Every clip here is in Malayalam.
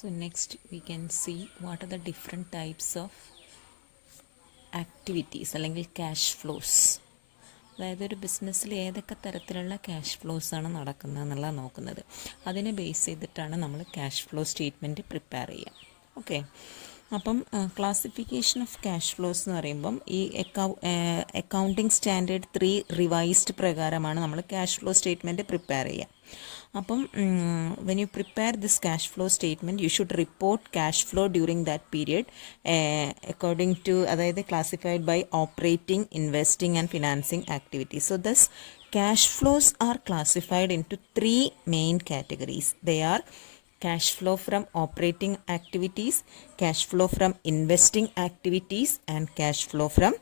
So next we can see what are the different types of activities അല്ലെങ്കിൽ ക്യാഷ് ഫ്ലോസ്. അതായത് ഒരു ബിസിനസ്സിൽ ഏതൊക്കെ തരത്തിലുള്ള ക്യാഷ് ഫ്ലോസ് ആണ് നടക്കുന്നത് എന്നുള്ളത് നോക്കുന്നത്. അതിനെ ബേസ് ചെയ്തിട്ടാണ് നമ്മൾ ക്യാഷ് ഫ്ലോ സ്റ്റേറ്റ്മെൻറ്റ് പ്രിപ്പയർ ചെയ്യുക. ഓക്കെ, അപ്പം ക്ലാസിഫിക്കേഷൻ ഓഫ് ക്യാഷ് ഫ്ലോസ് എന്ന് പറയുമ്പം ഈ അക്കൗണ്ടിങ് സ്റ്റാൻഡേർഡ് 3 റിവൈസ്ഡ് പ്രകാരമാണ് നമ്മൾ ക്യാഷ് ഫ്ലോ സ്റ്റേറ്റ്മെൻറ്റ് പ്രിപ്പയർ ചെയ്യുക. അപ്പം when you prepare this cash flow statement you should report cash flow during that period according to, അതായത് classified by operating, investing and financing activities. So thus cash flows are classified into 3 main categories. They are cash flow from operating activities, cash flow from investing activities and cash flow from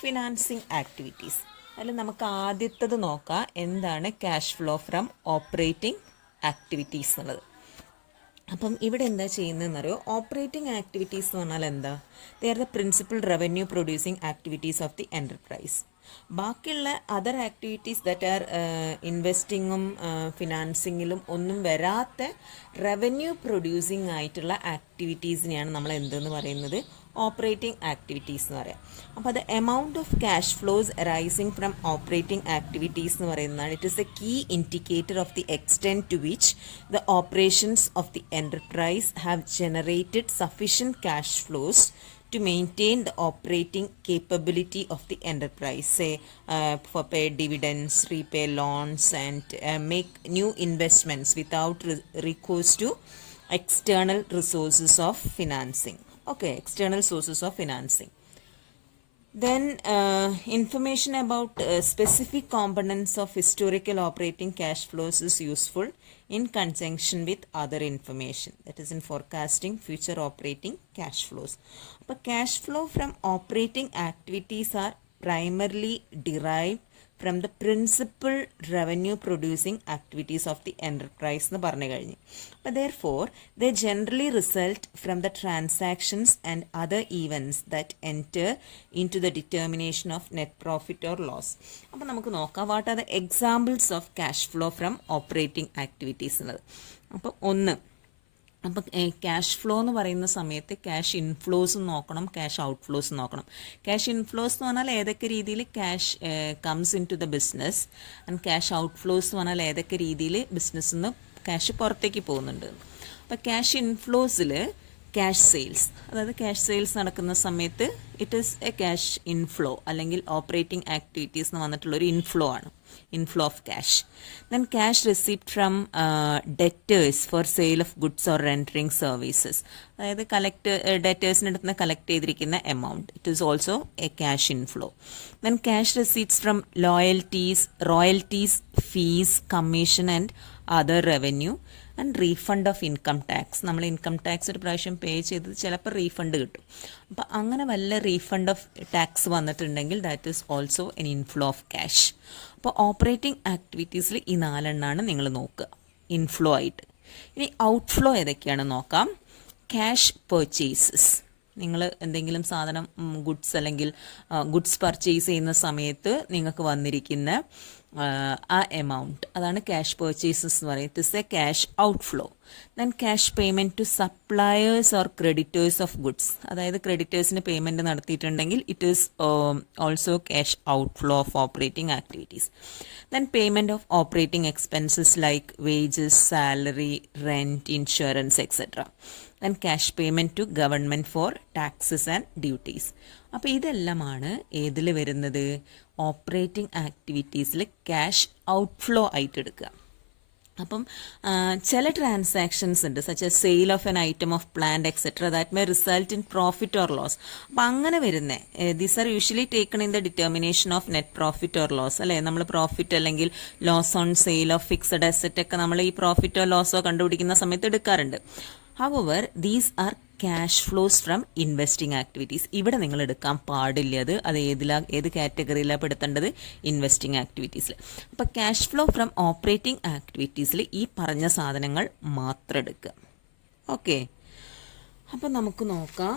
financing activities. അതിൽ നമുക്ക് ആദ്യത്തത് നോക്കാം, എന്താണ് cash flow from operating activities എന്നുള്ളത്. അപ്പം ഇവിടെ എന്താ ചെയ്യുന്നതെന്നറിയോ? ഓപ്പറേറ്റിംഗ് ആക്ടിവിറ്റീസ് എന്ന് പറഞ്ഞാൽ എന്താ? They are the principal revenue producing activities of the enterprise. ബാക്കിയുള്ള അതർ ആക്ടിവിറ്റീസ് ദാറ്റ് ആർ ഇൻവെസ്റ്റിങ്ങും ഫിനാൻസിങ്ങിലും ഒന്നും വരാത്ത റവന്യൂ പ്രൊഡ്യൂസിങ് ആയിട്ടുള്ള ആക്ടിവിറ്റീസിനെയാണ് നമ്മൾ എന്തെന്ന് പറയുന്നത്? ഓപ്പറേറ്റിംഗ് ആക്ടിവിറ്റീസ് എന്ന് പറയാം. അപ്പോൾ അത് amount of cash flows arising from operating activities എന്ന് പറയുന്നതാണ്. It is a key indicator of the extent to which the operations of the enterprise have generated sufficient cash flows to maintain the operating capability of the enterprise, say for pay dividends, repay loans and make new investments without recourse to external resources of financing. Okay, external sources of financing. Then information about specific components of historical operating cash flows is useful in conjunction with other information, that is in forecasting future operating cash flows. But cash flow from operating activities are primarily derived from the principal revenue producing activities of the enterprise എന്ന് പറഞ്ഞു കഴിഞ്ഞു. But therefore they generally result from the transactions and other events that enter into the determination of net profit or loss. അപ്പോൾ നമുക്ക് നോക്കാം what are the examples of cash flow from operating activities എന്നത്. അപ്പോൾ ഒന്ന്, അപ്പം ക്യാഷ് ഫ്ലോ എന്ന് പറയുന്ന സമയത്ത് ക്യാഷ് ഇൻഫ്ലോസും നോക്കണം, ക്യാഷ് ഔട്ട് ഫ്ലോസും നോക്കണം. ക്യാഷ് ഇൻഫ്ലോസ് എന്ന് പറഞ്ഞാൽ ഏതൊക്കെ രീതിയിൽ cash comes in to the business, and cash out flows എന്ന് പറഞ്ഞാൽ ഏതൊക്കെ രീതിയിൽ ബിസിനസ്സിൽ നിന്ന് ക്യാഷ് പുറത്തേക്ക് പോകുന്നുണ്ട്. അപ്പോൾ ക്യാഷ് ഇൻഫ്ലോസിൽ ക്യാഷ് സെയിൽസ്, അതായത് ക്യാഷ് സെയിൽസ് നടക്കുന്ന സമയത്ത് it is a cash inflow, അല്ലെങ്കിൽ ഓപ്പറേറ്റിംഗ് ആക്ടിവിറ്റീസ് എന്ന് വന്നിട്ടുള്ളൊരു ഇൻഫ്ലോ ആണ്, inflow of cash. Then cash receipt from debtors for sale of goods or rendering services, അതായത് ഡെറ്റേഴ്സിൻ്റെ അടുത്ത് നിന്ന് കളക്ട് ചെയ്തിരിക്കുന്ന amount, it is also A cash inflow. Then cash receipts from royalties, fees, commission and other revenue and refund of income tax. നമ്മൾ ഇൻകം ടാക്സ് ഒരു പ്രാവശ്യം പേ ചെയ്തത് ചിലപ്പോൾ റീഫണ്ട് കിട്ടും. അപ്പോൾ അങ്ങനെ വല്ല റീഫണ്ട് ഓഫ് ടാക്സ് വന്നിട്ടുണ്ടെങ്കിൽ that is also an inflow of cash. അപ്പോൾ ഓപ്പറേറ്റിംഗ് ആക്ടിവിറ്റീസിൽ ഈ 4 നിങ്ങൾ നോക്കുക ഇൻഫ്ലോ ആയിട്ട്. ഇനി ഔട്ട്ഫ്ലോ ഏതൊക്കെയാണെന്ന് നോക്കാം. ക്യാഷ് പർച്ചേസസ്, നിങ്ങൾ എന്തെങ്കിലും സാധനം ഗുഡ്സ് അല്ലെങ്കിൽ ഗുഡ്സ് പർച്ചേസ് ചെയ്യുന്ന സമയത്ത് നിങ്ങൾക്ക് വന്നിരിക്കുന്ന ആ എമൗണ്ട്, അതാണ് ക്യാഷ് പർച്ചേസസ് എന്ന് പറയുന്നത്. It is a cash outflow. Then cash payment to suppliers or creditors of goods, അതായത് ക്രെഡിറ്റേഴ്സിന് പേയ്മെൻറ്റ് നടത്തിയിട്ടുണ്ടെങ്കിൽ it is also cash outflow of operating activities. Then payment of operating expenses like wages, salary, rent, insurance etcetera. Then cash payment to government for taxes and duties. അപ്പോൾ ഇതെല്ലാമാണ് ഏതിൽ വരുന്നത്? ഓപ്പറേറ്റിംഗ് ആക്ടിവിറ്റീസിൽ ക്യാഷ് ഔട്ട്ഫ്ലോ ആയിട്ട് എടുക്കുക. അപ്പം ചില ട്രാൻസാക്ഷൻസ് ഉണ്ട്, such a sale of an item of plant etcetera that may result in profit or loss. അപ്പം അങ്ങനെ വരുന്ന these are usually taken in the determination of net profit or loss, അല്ലേ? നമ്മൾ പ്രോഫിറ്റ് അല്ലെങ്കിൽ loss on sale of fixed asset ഒക്കെ നമ്മൾ ഈ പ്രോഫിറ്റോ ലോസോ കണ്ടുപിടിക്കുന്ന സമയത്ത് എടുക്കാറുണ്ട്. However, these are cash flows from investing activities. ഇവിടെ നിങ്ങൾ എടുക്കാൻ പാടില്ല. അത് ഏത് കാറ്റഗറിയിലാണ് പെടുത്തേണ്ടത്? ഇൻവെസ്റ്റിംഗ് ആക്ടിവിറ്റീസിൽ. അപ്പോൾ ക്യാഷ് ഫ്ലോ ഫ്രം ഓപ്പറേറ്റിംഗ് ആക്ടിവിറ്റീസിൽ ഈ പറഞ്ഞ സാധനങ്ങൾ മാത്രം എടുക്കുക. ഓക്കെ, അപ്പം നമുക്ക് നോക്കാം.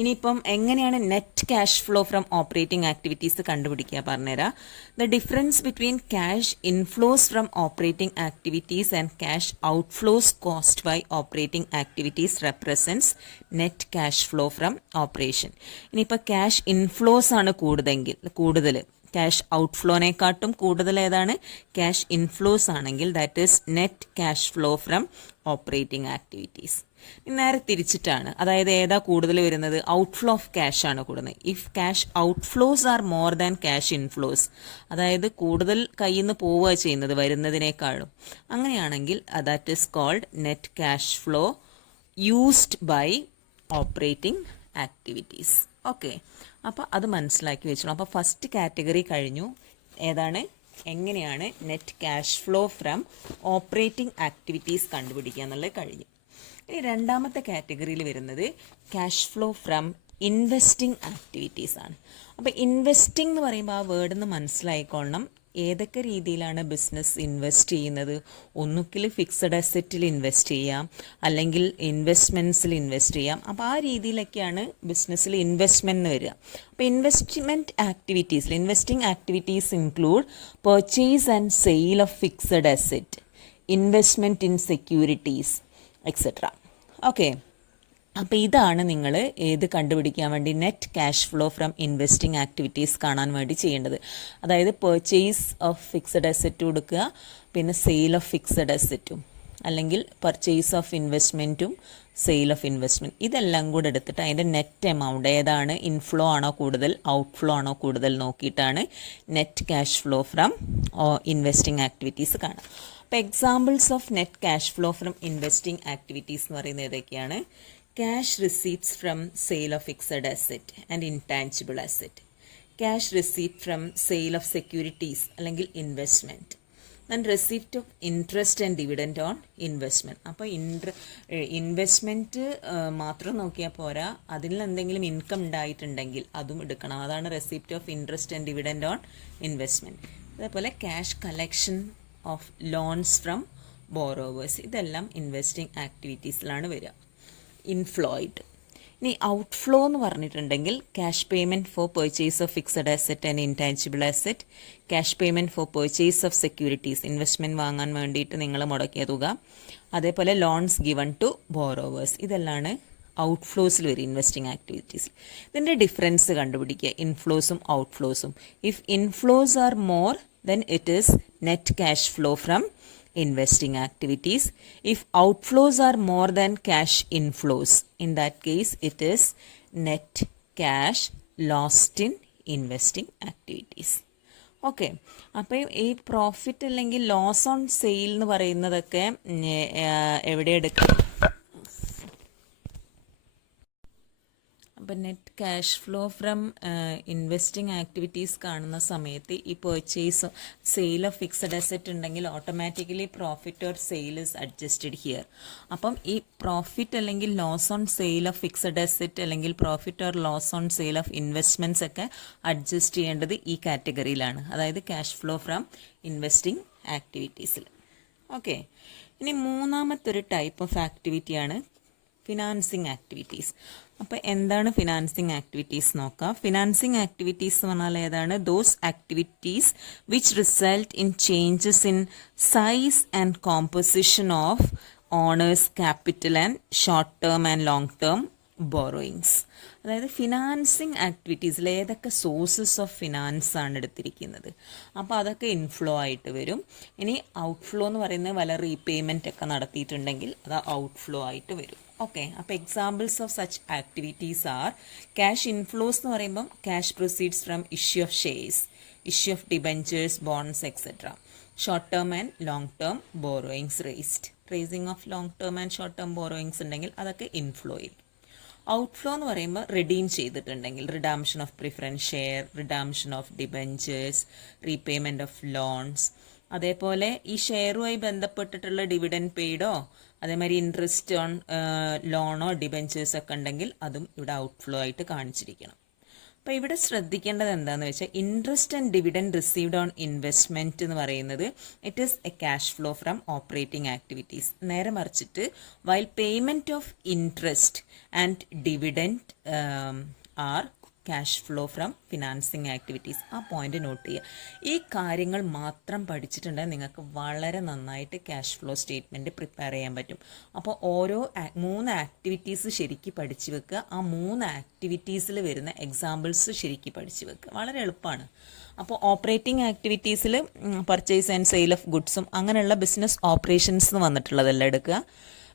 ഇനിയിപ്പം എങ്ങനെയാണ് net cash flow from operating activities കണ്ടുപിടിക്കുക പറഞ്ഞുതരാം. The difference between cash inflows from operating activities and cash outflows caused by operating activities represents net cash flow from operation. ഇനിയിപ്പോൾ ക്യാഷ് ഇൻഫ്ലോസ് ആണ് കൂടുതൽ ക്യാഷ് ഔട്ട്ഫ്ലോനെക്കാട്ടും കൂടുതൽ ഏതാണ്? ക്യാഷ് ഇൻഫ്ലോസ് ആണെങ്കിൽ that is net cash flow from operating activities. നേരെ തിരിച്ചിട്ടാണ്, അതായത് ഏതാ കൂടുതൽ വരുന്നത്? ഔട്ട്ഫ്ലോ ഓഫ് ക്യാഷ് ആണ് കൂടുന്നത്. If cash outflows are more than cash inflows, അതായത് കൂടുതൽ കയ്യിൽ നിന്ന് പോവുക ചെയ്യുന്നത് വരുന്നതിനേക്കാളും, അങ്ങനെയാണെങ്കിൽ that is called net cash flow used by operating activities. Okay, അപ്പോൾ അത് മനസ്സിലാക്കി വെച്ചോളൂ. അപ്പോൾ ഫസ്റ്റ് കാറ്റഗറി കഴിഞ്ഞു. ഏതാണ്? എങ്ങനെയാണ് net cash flow from operating activities കണ്ടുപിടിക്കുക എന്നുള്ളത് കഴിഞ്ഞു. ഇനി രണ്ടാമത്തെ കാറ്റഗറിയിൽ വരുന്നത് cash flow from investing activities ആണ്. അപ്പോൾ ഇൻവെസ്റ്റിംഗ് എന്ന് പറയുമ്പോൾ ആ വേർഡ് ഒന്ന് മനസ്സിലായിക്കൊള്ളണം. ഏതൊക്കെ രീതിയിലാണ് ബിസിനസ് ഇൻവെസ്റ്റ് ചെയ്യുന്നത്? ഒന്നുകിൽ ഫിക്സഡ് അസറ്റിൽ ഇൻവെസ്റ്റ് ചെയ്യാം, അല്ലെങ്കിൽ ഇൻവെസ്റ്റ്മെൻറ്റ്സിൽ ഇൻവെസ്റ്റ് ചെയ്യാം. അപ്പോൾ ആ രീതിയിലൊക്കെയാണ് ബിസിനസ്സിൽ ഇൻവെസ്റ്റ്മെൻറ്റ് വരിക. അപ്പോൾ investing activities include purchase and sale of fixed asset, investment in securities etcetera. Okay, അപ്പോൾ ഇതാണ് നിങ്ങൾ ഏത് കണ്ടുപിടിക്കാൻ വേണ്ടി net cash flow from investing activities കാണാൻ വേണ്ടി ചെയ്യേണ്ടത്. അതായത് പർച്ചേസ് ഓഫ് ഫിക്സഡ് അസറ്റ് കൊടുക്കുക, പിന്നെ സെയിൽ ഓഫ് ഫിക്സഡ് അസറ്റും, അല്ലെങ്കിൽ പർച്ചേസ് ഓഫ് ഇൻവെസ്റ്റ്മെൻറ്റും സെയിൽ ഓഫ് ഇൻവെസ്റ്റ്മെൻറ്റ്, ഇതെല്ലാം കൂടെ എടുത്തിട്ട് അതിൻ്റെ നെറ്റ് എമൗണ്ട് ഏതാണ്, ഇൻഫ്ലോ ആണോ കൂടുതൽ ഔട്ട്ഫ്ലോ ആണോ കൂടുതൽ നോക്കിയിട്ടാണ് net cash flow from investing activities കാണുക. അപ്പോൾ examples of net cash flow from investing activities എന്ന് പറയുന്നത് ഏതൊക്കെയാണ്? Cash receipts from sale of fixed asset and intangible asset, cash receipt from sale of securities അല്ലെങ്കിൽ investment, and receipt of interest and dividend on investment. അപ്പോൾ ഇൻവെസ്റ്റ്മെൻറ്റ് മാത്രം നോക്കിയാൽ പോരാ, അതിൽ എന്തെങ്കിലും ഇൻകം ഉണ്ടായിട്ടുണ്ടെങ്കിൽ അതും എടുക്കണം. അതാണ് receipt of interest and dividend on investment. അതേപോലെ cash collection of loans from borrowers, ഇതെല്ലാം ഇൻവെസ്റ്റിംഗ് ആക്ടിവിറ്റീസിലാണ് വരിക, ഇൻഫ്ലോ ആയിട്ട്. ഇനി ഔട്ട്ഫ്ലോ എന്ന് പറഞ്ഞിട്ടുണ്ടെങ്കിൽ cash payment for purchase of fixed asset and intangible asset, cash payment for purchase of securities, investment വാങ്ങാൻ വേണ്ടിയിട്ട് നിങ്ങൾ മുടക്കിയ തുക, അതേപോലെ ലോൺസ് ഗിവൺ ടു ബോറോവേഴ്സ്, ഇതെല്ലാം ഔട്ട്ഫ്ലോസിൽ വരും ഇൻവെസ്റ്റിംഗ് ആക്ടിവിറ്റീസ്. ഇതിൻ്റെ ഡിഫറൻസ് കണ്ടുപിടിക്കുക, ഇൻഫ്ലോസും ഔട്ട്ഫ്ലോസും. If inflows are more then it is net cash flow from investing activities. If outflows are more than cash inflows, in that case it is net cash lost in investing activities. Okay, അപ്പോൾ ഈ പ്രോഫിറ്റ് അല്ലെങ്കിൽ ലോസ് ഓൺ സെയിൽ എന്ന് പറയുന്നതൊക്കെ എവിടെ എടുക്കാം? അപ്പം net cash flow from investing activities കാണുന്ന സമയത്ത് ഈ purchase sale of fixed asset ഉണ്ടെങ്കിൽ automatically profit or sale is adjusted here. അപ്പം ഈ പ്രോഫിറ്റ് അല്ലെങ്കിൽ loss on sale of fixed asset അല്ലെങ്കിൽ profit or loss on sale of investments ഒക്കെ അഡ്ജസ്റ്റ് ചെയ്യേണ്ടത് ഈ കാറ്റഗറിയിലാണ്, അതായത് ക്യാഷ് ഫ്ലോ ഫ്രം ഇൻവെസ്റ്റിംഗ് ആക്ടിവിറ്റീസിൽ. ഓക്കെ, ഇനി മൂന്നാമത്തെ ഒരു ടൈപ്പ് ഓഫ് ആക്ടിവിറ്റിയാണ് ഫിനാൻസിങ് ആക്ടിവിറ്റീസ്. അപ്പോൾ എന്താണ് ഫിനാൻസിങ് ആക്ടിവിറ്റീസ് നോക്കാം. ഫിനാൻസിങ് ആക്ടിവിറ്റീസ് എന്ന് പറഞ്ഞാൽ ഏതാണ്? Those activities which result in changes in size and composition of owners capital and short term and long term borrowings. അതായത് ഫിനാൻസിങ് ആക്ടിവിറ്റീസിൽ ഏതൊക്കെ സോഴ്സസ് ഓഫ് ഫിനാൻസ് ആണ് എടുത്തിരിക്കുന്നത്, അപ്പോൾ അതൊക്കെ ഇൻഫ്ലോ ആയിട്ട് വരും. ഇനി ഔട്ട്ഫ്ലോ എന്ന് പറയുന്നത് വല്ല റീപേയ്മെൻ്റ് ഒക്കെ നടത്തിയിട്ടുണ്ടെങ്കിൽ അത് ഔട്ട്ഫ്ലോ ആയിട്ട് വരും. ഓക്കെ, അപ്പോൾ examples of such activities are cash inflows എന്ന് പറയുമ്പം cash proceeds from issue of shares, issue of debentures, bonds etcetera. Short term and long term borrowings raising of long term and short term borrowings ഉണ്ടെങ്കിൽ അതൊക്കെ ഇൻഫ്ലോയിൽ. ഔട്ട്ഫ്ലോ എന്ന് പറയുമ്പോൾ റിഡീം ചെയ്തിട്ടുണ്ടെങ്കിൽ redemption of preference share, redemption of debentures, repayment of loans, അതേപോലെ ഈ ഷെയറുമായി ബന്ധപ്പെട്ടിട്ടുള്ള ഡിവിഡൻഡ് പെയ്ഡോ അതേമാതിരി ഇൻട്രസ്റ്റ് ഓൺ ലോണോ ഡിബഞ്ചേഴ്സ് ഒക്കെ ഉണ്ടെങ്കിൽ അതും ഇവിടെ ഔട്ട്ഫ്ലോ ആയിട്ട് കാണിച്ചിരിക്കണം. അപ്പോൾ ഇവിടെ ശ്രദ്ധിക്കേണ്ടത് എന്താണെന്ന് വെച്ചാൽ interest and dividend received on investment എന്ന് പറയുന്നത് it is a cash flow from operating activities. നേരെ മറിച്ചിട്ട് while payment of interest and dividend are cash flow from financing activities. ആ പോയിന്റ് നോട്ട് ചെയ്യുക. ഈ കാര്യങ്ങൾ മാത്രം പഠിച്ചിട്ടുണ്ടെങ്കിൽ നിങ്ങൾക്ക് വളരെ നന്നായിട്ട് ക്യാഷ് ഫ്ലോ സ്റ്റേറ്റ്മെൻറ്റ് പ്രിപ്പയർ ചെയ്യാൻ പറ്റും. അപ്പോൾ ഓരോ 3 ആക്ടിവിറ്റീസ് ശരിക്കും പഠിച്ചു വെക്കുക. ആ 3 ആക്ടിവിറ്റീസിൽ വരുന്ന എക്സാമ്പിൾസ് ശരിക്കും പഠിച്ചു വെക്കുക. വളരെ എളുപ്പമാണ്. അപ്പോൾ ഓപ്പറേറ്റിംഗ് ആക്ടിവിറ്റീസിൽ പർച്ചേസ് ആൻഡ് സെയിൽ ഓഫ് ഗുഡ്സും അങ്ങനെയുള്ള ബിസിനസ് ഓപ്പറേഷൻസ് എന്ന് വന്നിട്ടുള്ളതെല്ലാം എടുക്കുക.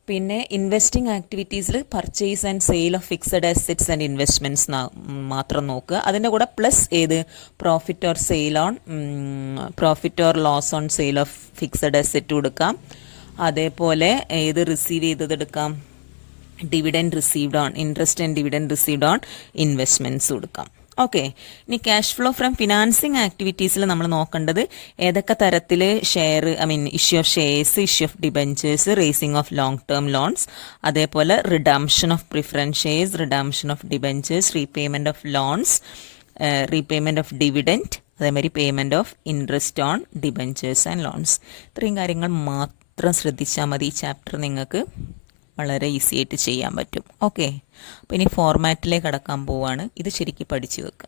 പിന്നെ ഇൻവെസ്റ്റിംഗ് ആക്ടിവിറ്റീസിൽ purchase and sale of fixed assets and investments മാത്രം നോക്കുക. അതിൻ്റെ കൂടെ plus profit or loss on sale of fixed asset കൊടുക്കാം. അതേപോലെ റിസീവ് ചെയ്തത് എടുക്കാം, dividend received on interest and dividend received on investments കൊടുക്കാം. ഓക്കെ. ഇനി ക്യാഷ് ഫ്ലോ ഫ്രം ഫിനാൻസിങ് ആക്ടിവിറ്റീസിൽ നമ്മൾ നോക്കേണ്ടത് ഏതൊക്കെ തരത്തിൽ issue of shares, issue of debentures, raising of long term loans, അതേപോലെ redemption of preference shares, redemption of debentures, repayment of loans, repayment of dividend, അതേമാതിരി payment of interest on debentures and loans. ഇത്രയും കാര്യങ്ങൾ മാത്രം ശ്രദ്ധിച്ചാൽ മതി. ഈ ചാപ്റ്റർ നിങ്ങൾക്ക് വളരെ ഈസി ആയിട്ട് ചെയ്യാൻ പറ്റും. ഓക്കെ. അപ്പോൾ ഇനി ഫോർമാറ്റിലേക്ക് കടക്കാൻ പോവുകയാണ്. ഇത് ശരിക്കും പഠിച്ചു വെക്കുക.